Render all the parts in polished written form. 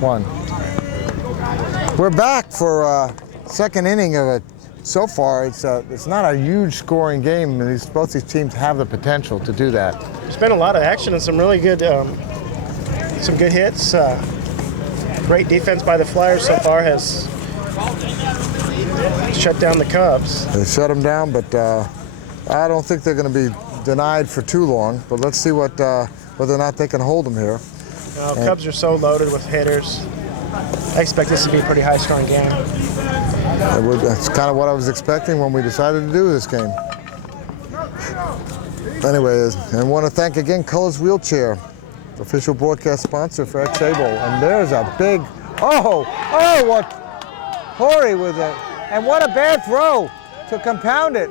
1. We're back for second inning of it. So far, it's not a huge scoring game, and both these teams have the potential to do that. There's been a lot of action and some really good, some good hits. Great defense by the Flyers so far has shut down the Cubs. They shut them down, but I don't think they're going to be denied for too long. But let's see whether or not they can hold them here. Cubs are so loaded with hitters. I expect this to be a pretty high-scoring game. That's kind of what I was expecting when we decided to do this game. Anyways, I want to thank again Colors Wheelchair, official broadcast sponsor for XA Bowl. And there's a big, what Horry with it. And what a bad throw to compound it.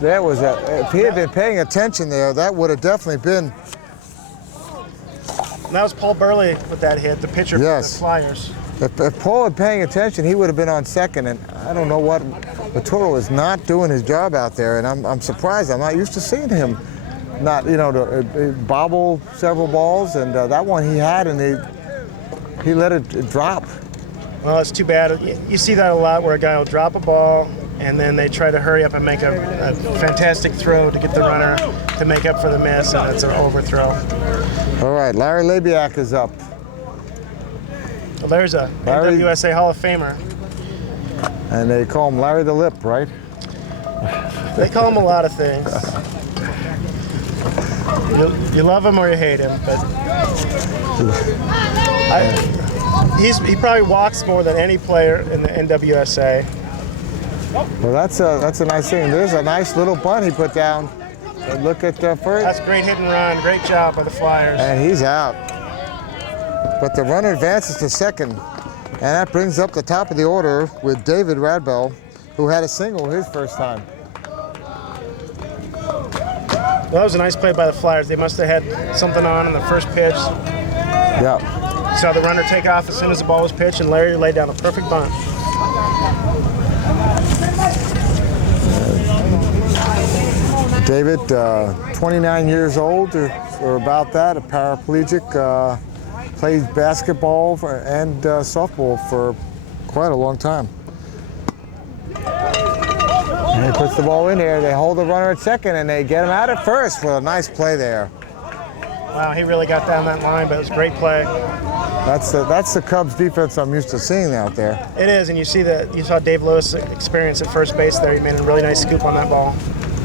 That was if he had been paying attention there, that would have definitely been. And that was Paul Burley with that hit, the pitcher for the Flyers. If Paul had paying attention, he would have been on second. And I don't know what, Latoro is not doing his job out there. And I'm surprised. I'm not used to seeing him not, to bobble several balls. And that one he had, and he let it drop. Well, it's too bad. You see that a lot where a guy will drop a ball, and then they try to hurry up and make a fantastic throw to get the runner to make up for the miss, and it's an overthrow. All right, Larry Labiak is up. Well, there's a NWSA Hall of Famer. And they call him Larry the Lip, right? They call him a lot of things. You love him or you hate him, but he probably walks more than any player in the NWSA. Well, that's a nice thing. There's a nice little bunt he put down. Look at the first. That's a great hit and run. Great job by the Flyers. And he's out. But the runner advances to second. And that brings up the top of the order with David Radbell, who had a single his first time. Well, that was a nice play by the Flyers. They must have had something on in the first pitch. Yeah. Saw the runner take off as soon as the ball was pitched, and Larry laid down a perfect bunt. David, 29 years old or about that, a paraplegic, plays basketball and softball for quite a long time. And he puts the ball in there. They hold the runner at second, and they get him out at first for a nice play there. Wow, he really got down that line, but it was a great play. That's the Cubs defense I'm used to seeing out there. It is, and you saw Dave Lewis experience at first base there. He made a really nice scoop on that ball.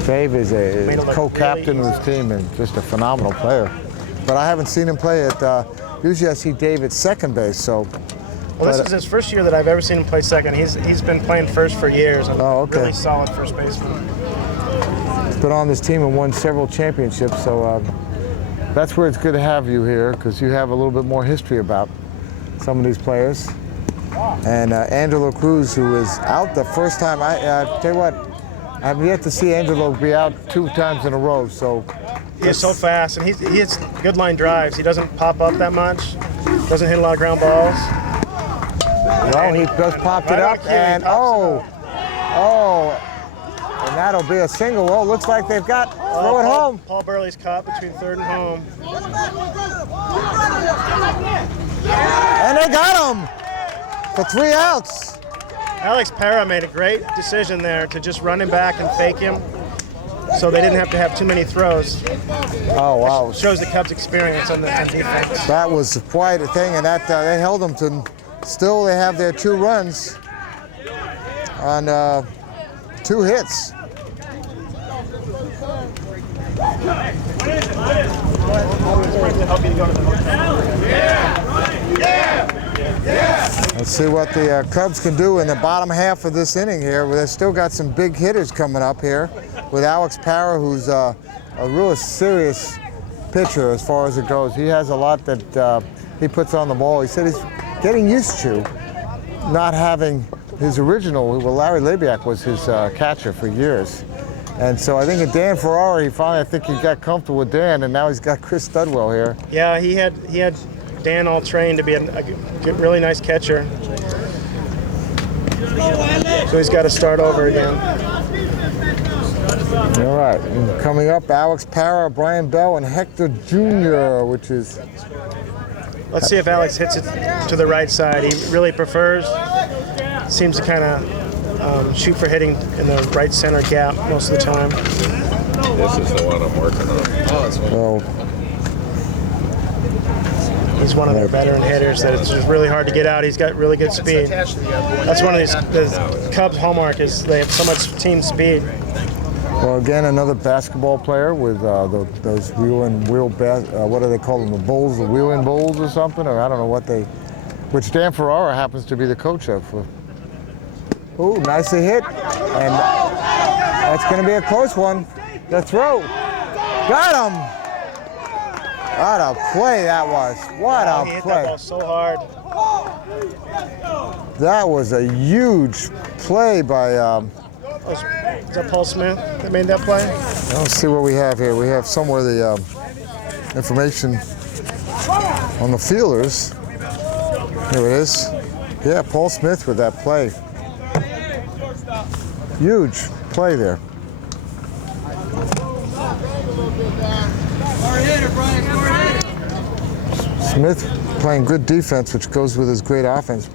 Dave is a co-captain of his team and just a phenomenal player. But I haven't seen him play at, usually I see Dave at second base, so. Well, this is his first year that I've ever seen him play second. He's been playing first for years. Really solid first baseman. He's been on this team and won several championships, so that's where it's good to have you here, because you have a little bit more history about some of these players. And Angelo Cruz, who is out the first time, I tell you what, I've yet to see Angelo be out 2 times in a row, so. He is so fast, and he hits good line drives. He doesn't pop up that much, doesn't hit a lot of ground balls. Well, he just popped it up, and and that'll be a single. Oh, looks like they've got, throw it home. Paul Burley's caught between third and home. And they got him for 3 outs. Alex Para made a great decision there to just run him back and fake him, so they didn't have to have too many throws. Oh, wow. It shows the Cubs' experience on defense. That was quite a thing, and that they held them to, still they have their 2 runs on 2 hits. Let's see what the Cubs can do in the bottom half of this inning here. They've still got some big hitters coming up here with Alex Para, who's a real serious pitcher as far as it goes. He has a lot that he puts on the ball. He said he's getting used to not having his original, well, Larry Labiak was his catcher for years. And so I think in Dan Ferrari, finally, I think he got comfortable with Dan, and now he's got Chris Studwell here. Yeah, he had Dan all trained to be a really nice catcher. So he's got to start over again. All right, and coming up, Alex Para, Brian Bell, and Hector Jr., which is... Let's see if Alex hits it to the right side. He really prefers, seems to kind of shoot for hitting in the right center gap most of the time. This is the one I'm working on. Oh, it's So, He's one of their veteran hitters that it's just really hard to get out. He's got really good speed. That's one of the Cubs' hallmark is they have so much team speed. well, again, another basketball player with those wheel, what do they call them, the bowls, the wheeling bowls or something, or I don't know what they, which Dan Ferrara happens to be the coach of. Ooh, nicely hit, and that's going to be a close one. The throw, got him. What a play that was. What He a hit that play. ball so hard. That was a huge play by, Is that Paul Smith that made that play? let's see what we have here. We have somewhere the information on the fielders. Here it is. Yeah, Paul Smith with that play. Huge play there. Smith playing good defense, which goes with his great offense.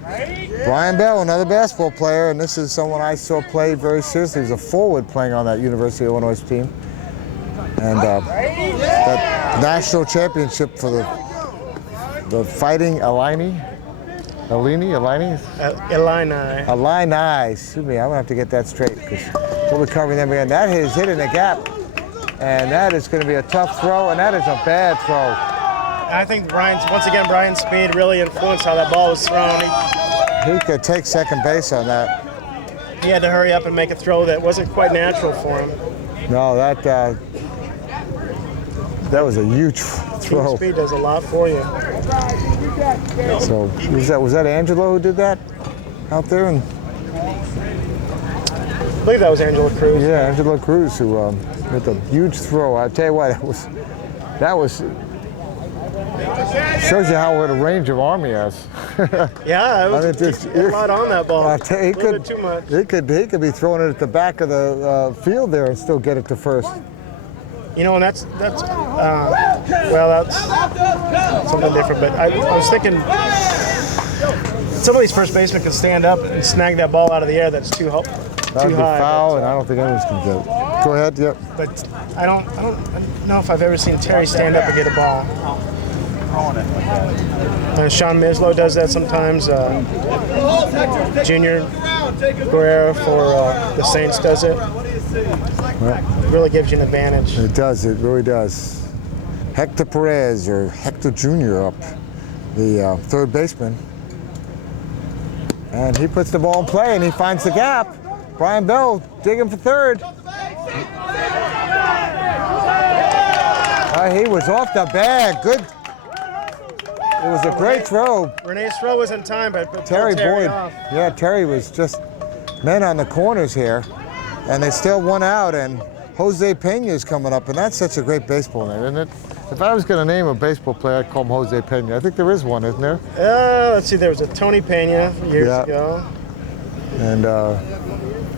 Brian Bell, another basketball player, and this is someone I saw play very seriously. He was a forward playing on that University of Illinois team. And that national championship for the Fighting Illini. Illini? Excuse me, I'm gonna have to get that straight because we'll be covering them again. That is hitting the gap, and that is going to be a tough throw, and that is a bad throw. I think Brian's speed really influenced how that ball was thrown. He could take second base on that. He had to hurry up and make a throw that wasn't quite natural for him. No, that was a huge Team throw. speed does a lot for you. So was that Angelo who did that out there? And I believe that was Angela Cruz. yeah, Angelo Cruz who with a huge throw. I tell you what, that was shows you how what a range of arm he has. Yeah, it was I mean, just- a lot on that ball. I tell you, a little bit too much. He could be throwing it at the back of the field there and still get it to first. You know, and that's something different. But I was thinking some of these first basemen can stand up and snag that ball out of the air that's too high. That would be foul, and I don't think anyone's going to get it. Go ahead. Yep. But I don't know if I've ever seen Terry stand up and get a ball. Sean Mislow does that sometimes. Junior Guerrero for the Saints does it. It really gives you an advantage. It does. It really does. Hector Perez, or Hector Jr. up, the third baseman. And he puts the ball in play, and he finds the gap. Brian Bell digging for third. He was off the bag. Good. It was a great throw. Renee's throw was in time, but Terry Terry Boyd. off. Yeah, Terry was just men on the corners here, and they still won out. And Jose Pena is coming up, and that's such a great baseball name, isn't it? If I was going to name a baseball player, I'd call him Jose Pena. I think there is one, isn't there? Let's see. There was a Tony Pena years Yeah. ago. And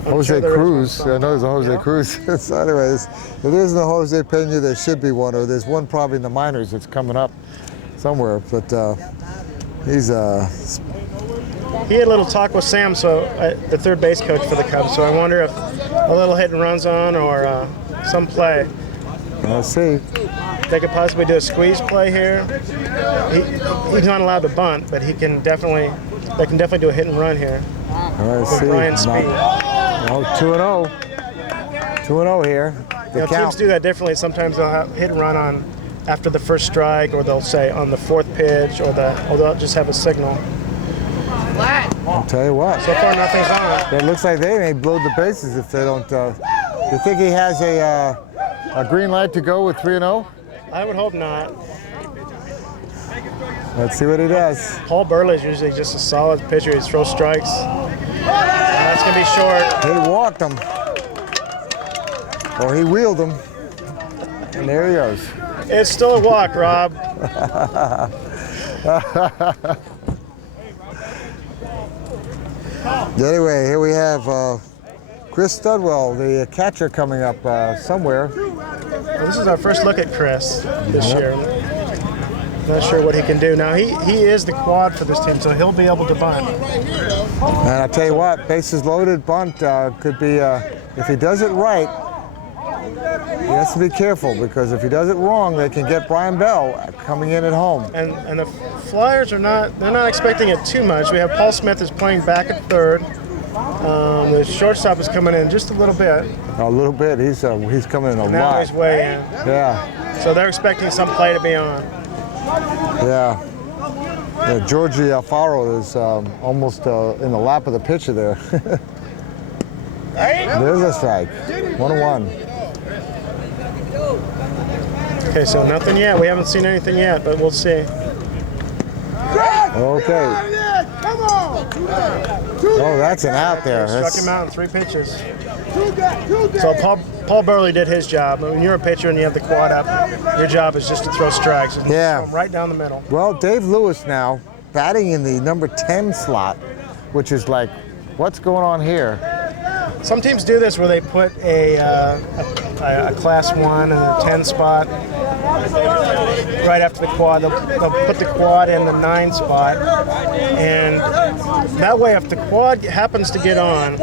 Jose sure there is Cruz. one I know there's a Jose Cruz. So anyways, if there isn't a Jose Pena, there should be one, or there's one probably in the minors that's coming up somewhere. But he's He had a little talk with Sam, the third base coach for the Cubs. So I wonder if a little hit and runs on or some play. let's see. They could possibly do a squeeze play here. He's not allowed to bunt, but they can definitely do a hit and run here. Let's see. Brian's speed. 2-0. 2-0 here. The Teams count. do that differently. Sometimes they'll have hit and run on after the first strike, or they'll say on the fourth pitch, or they'll just have a signal. I'll tell you what. So far, nothing's on. It looks like they may blow the bases if they don't. You think he has a green light to go with 3-0? I would hope not. Let's see what he does. Paul Burley is usually just a solid pitcher. He throws strikes. That's going to be short. He walked him. Or he wheeled him. And there he goes. It's still a walk, Rob. Anyway, here we have Chris Studwell, the catcher, coming up somewhere. Well, this is our first look at Chris this year. Not sure what he can do. Now, he is the quad for this team, so he'll be able to bunt. And I'll tell you what, bases loaded bunt could be, if he does it right, he has to be careful, because if he does it wrong, they can get Brian Bell coming in at home. And the Flyers they're not expecting it too much. We have Paul Smith is playing back at third. The shortstop is coming in just a little bit. A little bit, he's coming in a Now lot. he's way in. Yeah, So they're expecting some play to be on. yeah. Georgie Alfaro is almost in the lap of the pitcher there. There's a strike, 1-1. Okay, so nothing yet. We haven't seen anything yet, but we'll see. Okay. Oh, that's an out there. Struck him out in 3 pitches. So Paul Burley did his job. When you're a pitcher and you have the quad up, your job is just to throw strikes. And Yeah. throw 'em right down the middle. Well, Dave Lewis now batting in the number 10 slot, which is like, what's going on here? Some teams do this where they put a class 1 in the 10 spot right after the quad. They'll put the quad in the 9 spot, and that way, if the quad happens to get on,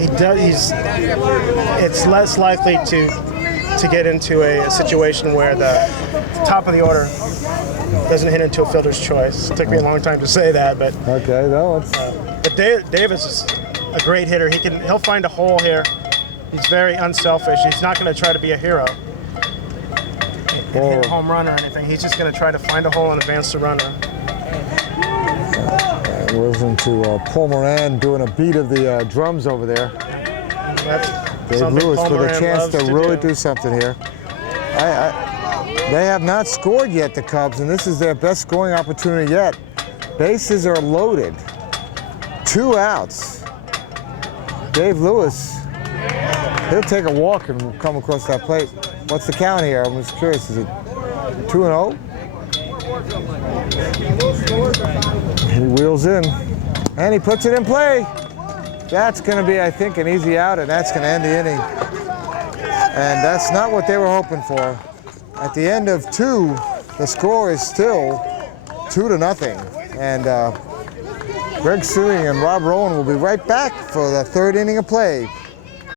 it's less likely to get into a situation where the top of the order doesn't hit into a fielder's choice. It took me a long time to say that, but Okay, no, it's Davis is a great hitter. He'll find a hole here. He's very unselfish. He's not going to try to be a hero and hit a home run or anything. He's just going to try to find a hole and advance the runner. Listen to Paul Moran doing a beat of the drums over there. That's Dave something Lewis Paul with a Moran chance loves to really do something here. They have not scored yet, the Cubs, and this is their best scoring opportunity yet. Bases are loaded. 2 outs. Dave Lewis, he'll take a walk and come across that plate. What's the count here? I'm just curious. Is it 2-0? He wheels in, and he puts it in play. That's going to be, I think, an easy out, and that's going to end the inning. And that's not what they were hoping for. At the end of 2, the score is still 2-0. And Greg Suing and Rob Rowan will be right back for the 3rd inning of play.